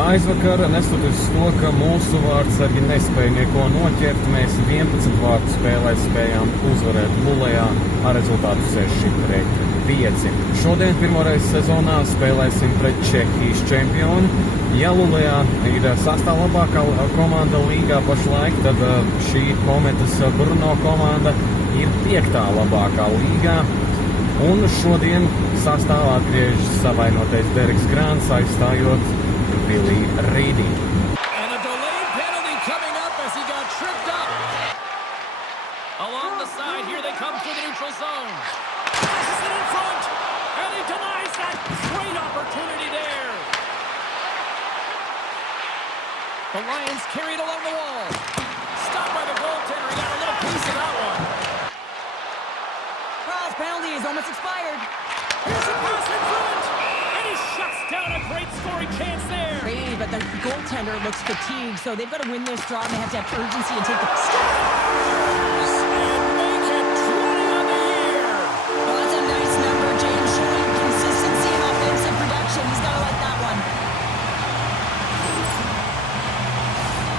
Aizvakar, neskatoties to, ka mūsu vārdsargi nespēja neko noķert, mēs 11 vārtu spēlē spējām uzvarēt Lulejā ar rezultātu 6-5. Šodien pirmoreiz sezonā spēlēsim pret Čehijas čempionu. Ja Lulejā ir sastā labākā komanda līgā pašlaik, tad šī Kometas Brno komanda ir 5. labākā līgā. Un šodien sastāvā atgriežas savainotais Dereks Grāns, aizstājot Billy Reedy. And a delayed penalty coming up as he got tripped up. Along the side, here they come through the neutral zone. Passes it in front, and he denies that great opportunity there. The Lions carried along the wall. Stopped by the goaltender. He got a little piece of that one. Rawls' penalty is almost expired. Here's a pass in front, and he shuts down a great scoring chance there. Great, but the goaltender looks fatigued, so they've got to win this draw, and they have to have urgency and take the... Scores! And make it 20 on the year. Well, that's a nice number, James, showing consistency and offensive production. He's got to like that one.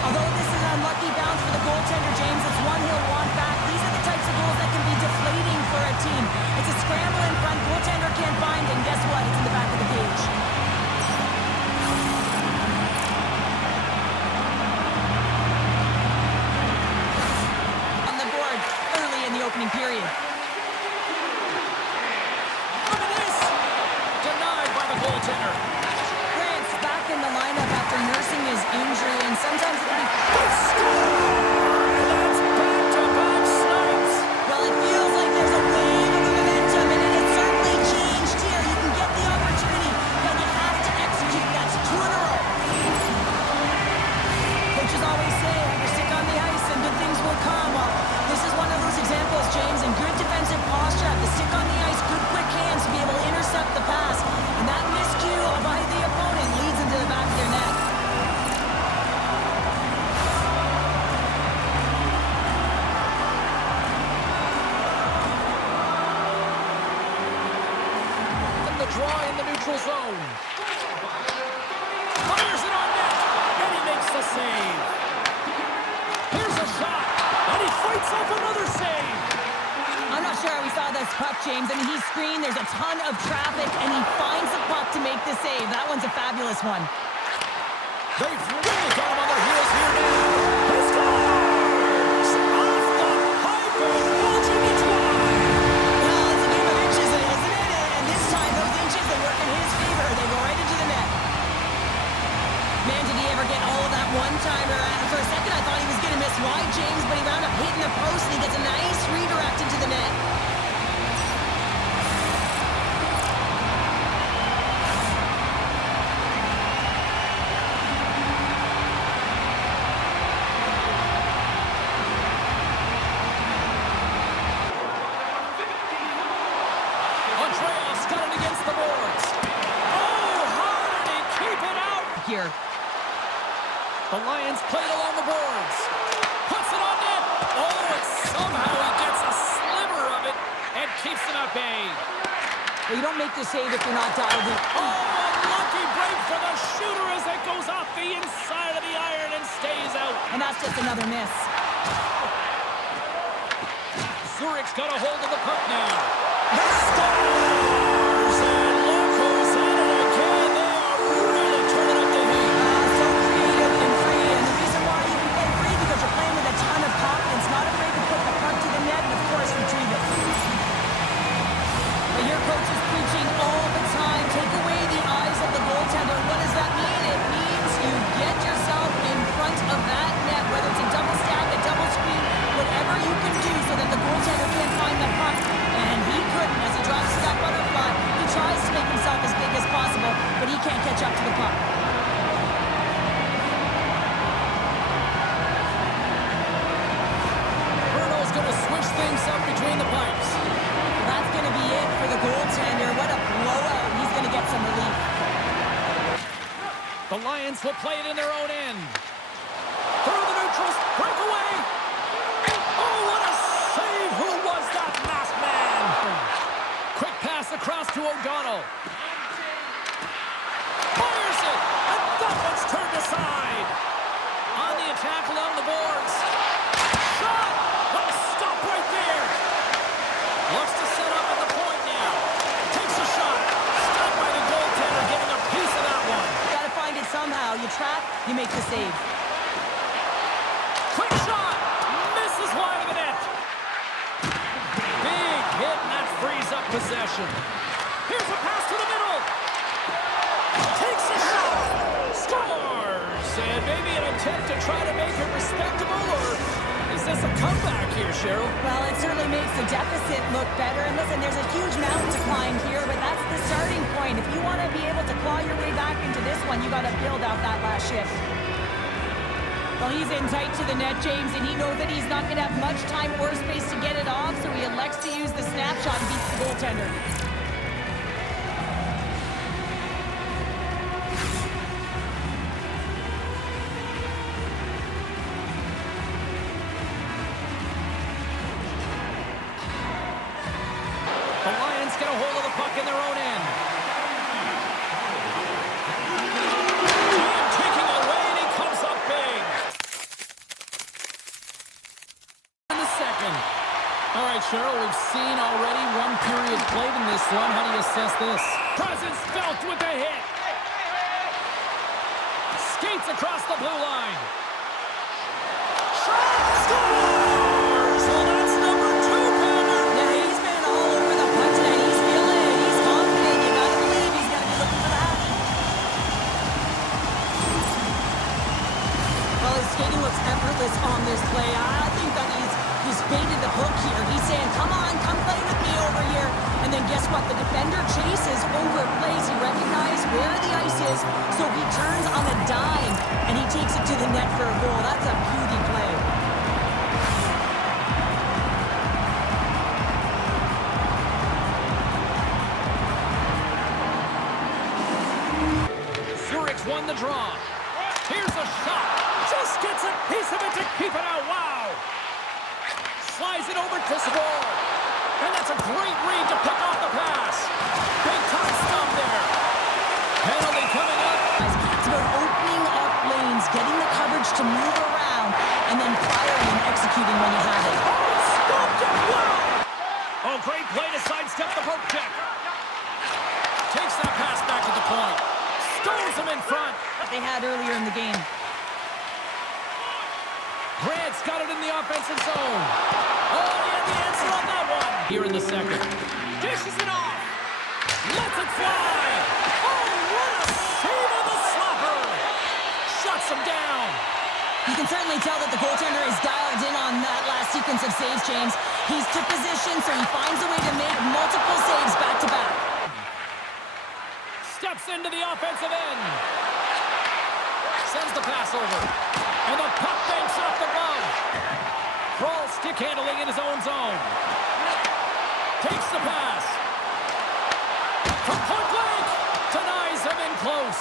Although this is an unlucky bounce for the goaltender, James, it's one he'll want back. These are the types of goals that can be deflating for a team. It's a scramble in front, goaltender can't find it, and guess what? It's in the back of the cage. On the board early in the opening period. Look at this! Denied by the goaltender. Grant's back in the lineup after nursing his injury, and sometimes it can be... That's back-to-back snipes. Well, it feels like there's a wave of momentum, and it has certainly changed here. You can get the opportunity, but you have to execute. That's 2 in a row. Coaches always say, have your stick on the ice and good things will come. Well, this is one of those examples, James, and good defensive posture. Have the stick on the ice, good quick hands to be able to intercept the pass. And that miscue by the opponent leads into the back of their net. The draw in the neutral zone. Fires it on net, and he makes the save. Here's a shot, and he fights off another save. I'm not sure how we saw this puck, James. I mean, he's screened, there's a ton of traffic, and he finds the puck to make the save. That one's a fabulous one. They've really got him on their heels here now. He scores! Off the pipe and bulging it wide. Well, it's a game of inches, isn't it? And this time, those inches, they work in his favor. They go right into the net. Man, did he ever get all of that one-timer? For a second, I thought he was going to miss wide, James, but he wound up hitting the post, and he gets a nice redirect into the net. Andreas got it against the boards. Oh, how did he keep it out? Here. The Lions play it along the boards. Puts it on net. Oh, and somehow he gets a sliver of it and keeps it at bay. Well, you don't make the save if you're not dialed in. Oh, a lucky break for the shooter as it goes off the inside of the iron and stays out. And that's just another miss. Zurich's got a hold of the puck now. The Stars! And look who's in it again. They are really turning up the heat. So creative and free, and the reason why you can play free because you're playing with a ton of confidence, not afraid to put the puck to the net and, of course, retrieve it. But your coach is preaching all the time. Take away the eyes of the goaltender. What does that mean? It means you get yourself in front of that net, whether it's a double stack, a double screen, whatever you can do so that the goaltender can't find the puck. And he couldn't as he drops that butterfly. He tries to make himself as big as possible, but he can't catch up to the puck. Brno's going to switch things up between the pipes. That's going to be it for the goaltender. What a blowout. He's going to get some relief. The Lions will play it in their own end. Through the neutrals, breakaway. Oh, what a save! Who was that masked man? Quick pass across to O'Donnell. Fires it, and that one's turned tackle on the boards. Shot! Oh, stop right there. Looks to set up at the point now. Takes a shot. Stopped by the goaltender, getting a piece of that one. You gotta find it somehow. You trap, you make the save. Quick shot! Misses wide of the net. Big hit, and that frees up possession. Here's a pass to the middle. Takes a shot. Scores! And maybe an attempt to try to make it respectable, or is this a comeback here, Cheryl? Well, it certainly makes the deficit look better. And listen, there's a huge mountain to climb here, but that's the starting point. If you want to be able to claw your way back into this one, you got to build out that last shift. Well, he's in tight to the net, James, and he knows that he's not going to have much time or space to get it off, so he elects to use the snapshot and beats the goaltender. The Lions get a hold of the puck in their own end. Taking away, and he comes up big. In the second. All right, Cheryl, we've seen already one period played in this one. How do you assess this? Presence felt with the hit. Skates across the blue line. Shot! Scores! Well, that's number 2, Connor. Yeah, he's been all over the puck tonight. He's feeling it. He's confident. You gotta believe he's gonna be looking for that. Well, his skating looks effortless on this play. I think that he's baited the hook here. He's saying, come on, come play with me over here. And then guess what? The defender chases, overplays. He recognizes where the ice is, so he turns on a dime, and he takes it to the net for a goal. That's a beauty play. Zurich's won the draw. Here's a shot. Just gets a piece of it to keep it out. Wow. Slides it over to Spēle. And that's a great read to pick off the pass. Big time stop there. Penalty coming up. It's about opening up lanes, getting the coverage to move around, and then firing and executing when you have it. Stopped it. Wow. Oh, great play to sidestep the poke check. Takes that pass back to the point. Stores him in front. They had earlier in the game. Grant's got it in the offensive zone. Oh, he had the answer on that one. Here in the second. Dishes it off. Lets it fly. Oh, what a save on the slapper. Shuts him down. You can certainly tell that the goaltender is dialed in on that last sequence of saves, James. He's took position, so he finds a way to make multiple saves back-to-back. Steps into the offensive end. Sends the pass over. And the puck banks off the glove. Kroll stick handling in his own zone. Takes the pass. From point blank. Denies him in close.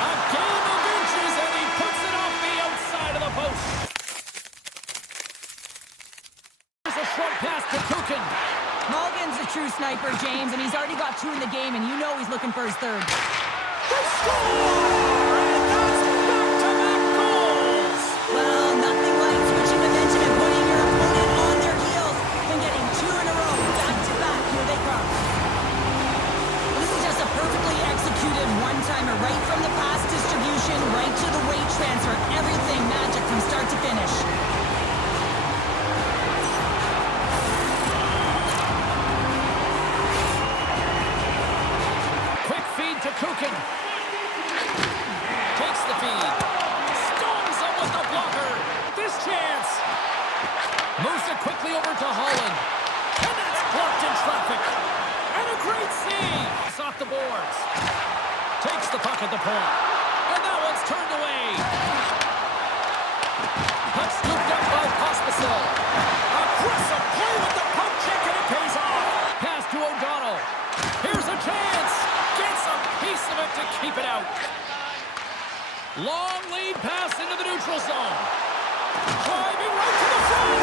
A game of inches, and he puts it off the outside of the post. Here's a short pass to Kukin. Mulligan's a true sniper, James, and he's already got 2 in the game, and you know he's looking for his third. They score! And that's back-to-back goals! Well, nothing like switching momentum and putting your opponent on their heels and getting 2 in a row, back-to-back. Here they come. This is just a perfectly executed one-timer, right from the pass distribution, right to the weight transfer. Everything magic from start to finish. To Kukin. Takes the feed. Stones him with the blocker. This chance. Moves it quickly over to Holland. And that's blocked in traffic. And a great save. It's off the boards. Takes the puck at the point. And that one's turned away. Puck scooped up by Pospisil. Aggressive play with the poke check, and it pays off. Pass to O'Donnell. Here's a chance. Gets a piece of it to keep it out. Long lead pass into the neutral zone. Driving right to the front.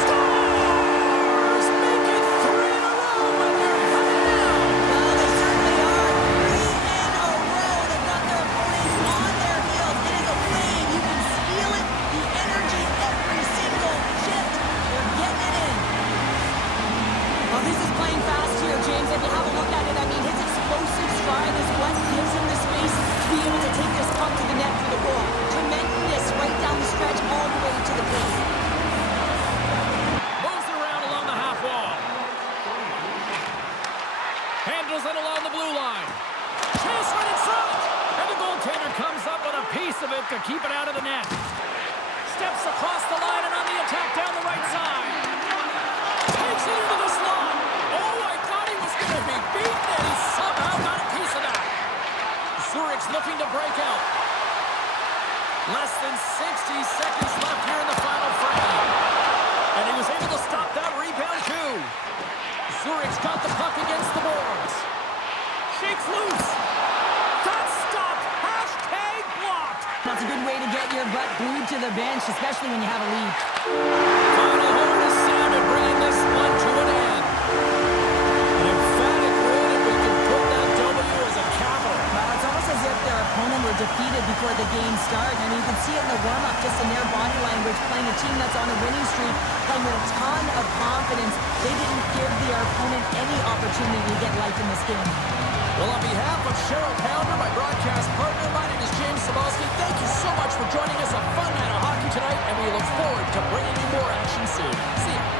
Scores! Make it 3 in a row, and they're headed down. Well, they certainly are. 3 in a Handles it along the blue line. Chase right in front. And the goaltender comes up with a piece of it to keep it out of the net. Steps across the line and on the attack down the right side. Takes it into the slot. Oh, I thought he was going to be beaten, and he somehow got a piece of that. Zurich's looking to break out. Less than 60 seconds left here in the final frame. And he was able to stop that rebound, too. Zurich's got the puck against the boards. Shakes loose. That's stopped. Hashtag blocked. That's a good way to get your butt glued to the bench, especially when you have a lead. Final horn is sounded, bringing this one to an end. An emphatic win, and we can put that W as a capital. Well, it's almost as if their opponent were defeated before the game started. I mean, you can see it in the warm-up, just in their body language, playing a team that's on a winning streak, playing with a ton of confidence. They didn't give their opponent any opportunity to get life in this game. Well, on behalf of Cheryl Pounder, my broadcast partner, my name is James Sabalski. Thank you so much for joining us. A fun night of hockey tonight, and we look forward to bringing you more action soon. See ya.